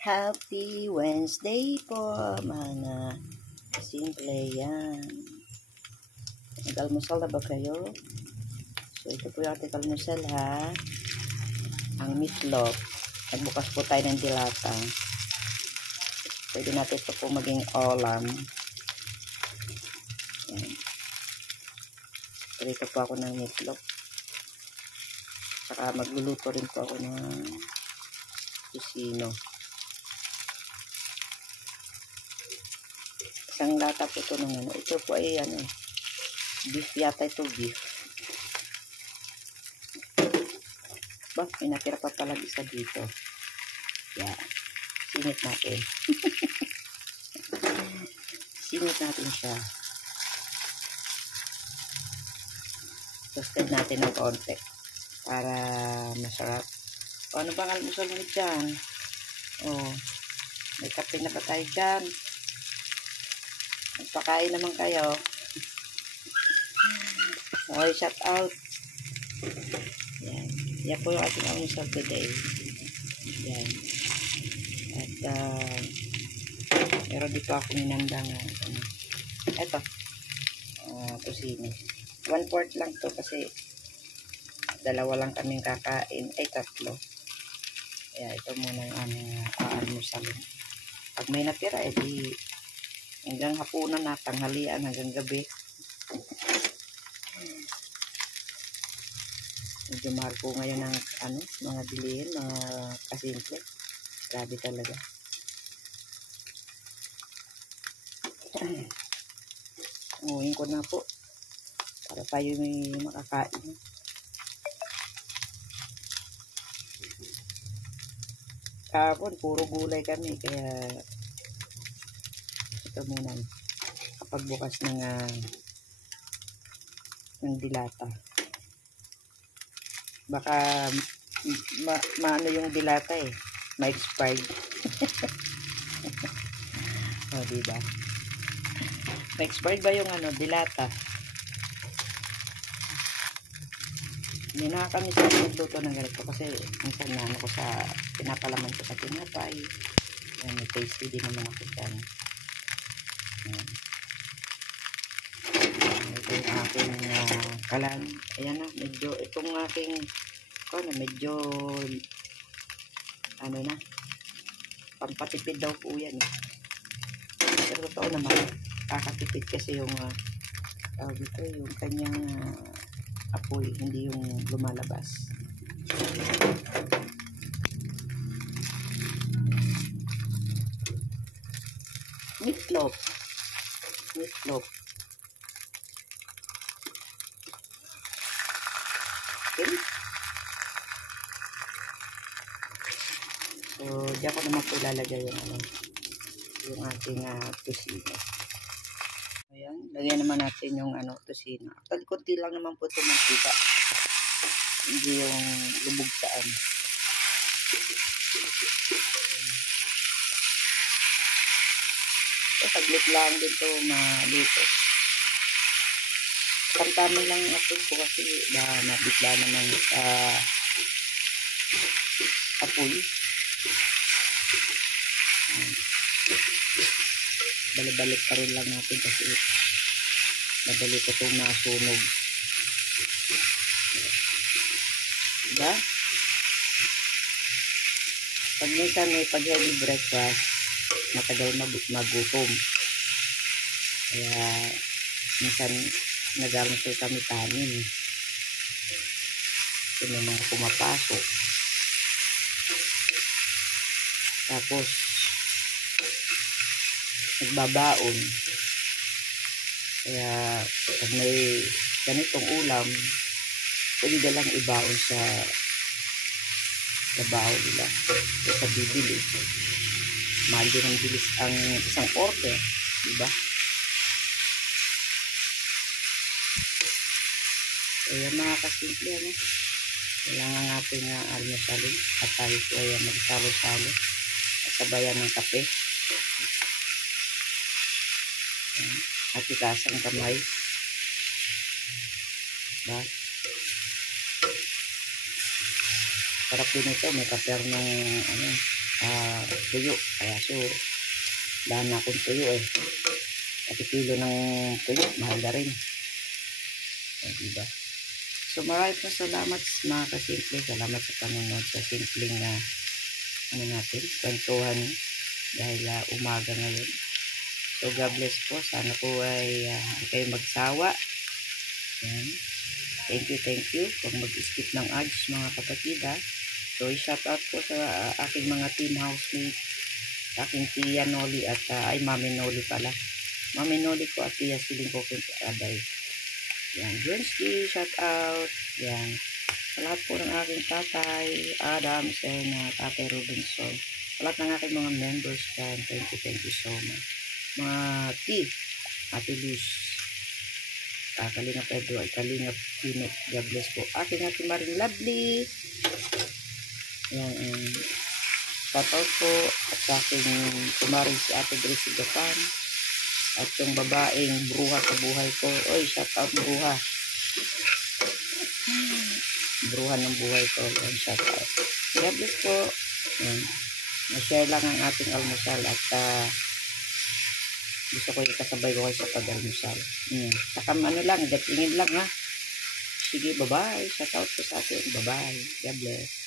Happy Wednesday po, mga simple yan. Nag-almusal na ba kayo? So, ito po yung ating almusal, ha? Ang meatloaf. Nagbukas po tayo ng dilata. Pwede natin ito po maging ulam. Yan. Prito po ako ng meatloaf. Saka magluluto rin po ako ng tusino. Isang lata po ito ng ano. Ito po ay ano, beef yata ito, beef. Ba, may natira pa pala isa dito. Yan. Sinit natin. Sinit natin siya. Toasted natin ng konti para masarap. O, ano bang almusal mo dyan? O, may kape na ba tayo dyan? Magpakain naman kayo. Okay, shout out. Yan. Yan po yung ating almusal today. Yan. At, meron dito ako ninandang eto. Tusino. 1/4 lang to kasi dalawa lang kaming kakain. Ay, 3. Kaya ito muna yung aming almusal. Pag may natira, di hanggang hapunan na, tanghalian, hanggang gabi. Medyo mahal po ngayon ng mga bilihin, mga kasimple. Grabe talaga. Nguhin ko na po para tayo may makakain. Kahapon, puro gulay kami, kaya ito muna kapag bukas ng dilata. Baka maano yung dilata ma-expired. O, diba? Ma-expired ba yung dilata? Hindi na kami sa nagluto ng ganito kasi minsan na ko sa pinapalaman ko sa tinapay. Yan, may tasty din naman ako dyan. Yan. Ito yung aking kalan. Ayan na, medyo itong aking medyo na, pampatipid daw po yan. Pero totoo naman, kakatipid kasi yung yung kanyang apoy, hindi yung lumalabas. Meatloaf. Meatloaf. Okay. So, diyan ko naman po ilalagay yung ating tusino. Ayan, lagyan naman natin yung tusino. Actually, konti lang naman po ito mantika. Hindi yung lubog saan. So, saglit lang din ito maluto. Tamtamin lang ako ko kasi nabigla naman sa apoy. Balik-balik pa rin lang natin kasi madali ko itong masunog. Diba? Pag minsan may pag-heavy breakfast, matagal magutom. Kaya minsan nag-almusal kami kanin. Kasi may mga pumapasok. Tapos nagbabaon. Kaya pag may ganitong ulam, pwede dalang ibaon sa baon nila. So, sa bibili. Mahal din ang bilis ang isang order. Diba? So, yan mga kasimple, kailangan natin almusalin at tayo po ay magsalo-salo at sabayan ng kape. At itaas ang kamay. Diba? Sarap din ito, may kaper ng tuyo. Kaya so, dahil na akong tuyo eh. Pati kilo ng tuyo, mahal na rin. Diba? So maraming salamat mga kasimple. Salamat sa panonood sa simpleng natin, kwentuhan dahil umaga ngayon. So God bless po. Sana po ay kayo magsawa. Yan. Thank you. Huwag mag-skip ng ads mga kapatid ha. So shout out po sa aking mga team housemate, aking Tia Noli at Mami Noli pala. Mami Noli ko at Tia Siling ko Aday. Yan, Jensky, shout out. Yan. Sa lahat po ng aking tatay, Adams and tatay Robinson. Sa lahat ng aking mga members dyan, thank you so much. Mga T, Ate Luz, Kalinga Pedro, Kalinga Pino, God bless po. Aking Ate Maring Lovely. Yan, shout out po at sa aking kumaring si Ate Gracie Gapan. At yung babaeng bruha sa buhay ko. Oy, shout out bruha. Bruha ng buhay ko. Yan, shout out. God bless po. Yan. Na-share lang ang ating almusal at gusto ko ikasabay ko kayo sa pag-almusal. Saka lang, datingin lang ha. Sige, bye-bye. Shout out po sa atin. Bye-bye. God bless.